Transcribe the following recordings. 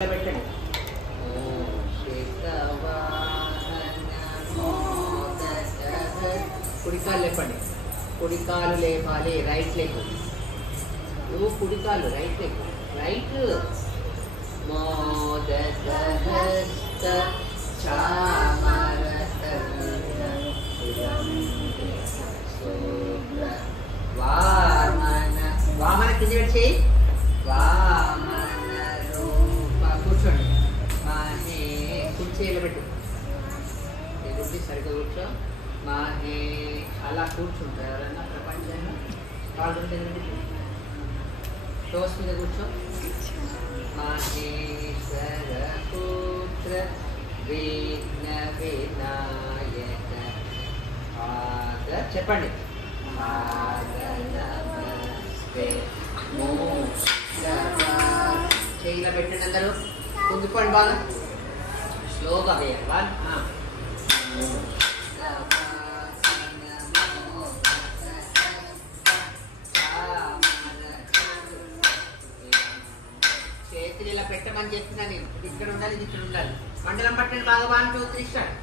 పెట్టండి. కుడికాలు లేపండి. కుడికాలు లేపాలి. రైట్ లేపు. నువ్వు కుడికాలు రైట్ లేపు. రైట్. వామన కింద పెట్టి కూర్చోండి. కుర్చీలో పెట్టు. కుర్చీ సరిగ్గా కూర్చో. మాహే అలా కూర్చుంటారు ఎవరన్నా ప్రపంచంలో. కాళ్ళు టోస్ మీద కూర్చో. మహేశ్వర పుత్ర విఘ్న వినాయక చెప్పండి. చేయిలా పెట్టండి. అందరూ పొందుకోండి. బాగా స్లోగా వేయాలి. చేతులు ఇలా పెట్టమని చెప్పినా నేను. ఇక్కడ ఉండాలి, ఇక్కడ ఉండాలి. మండలం పట్టండి బాగా. 1 2 3 స్టార్ట్.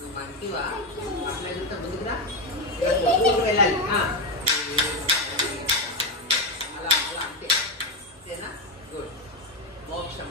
నువ్వు మంచివా అట్లా ముందుకురా వెళ్ళాలి. అలా అలా అంతే. అంతేనా? గుడ్. మోక్షం.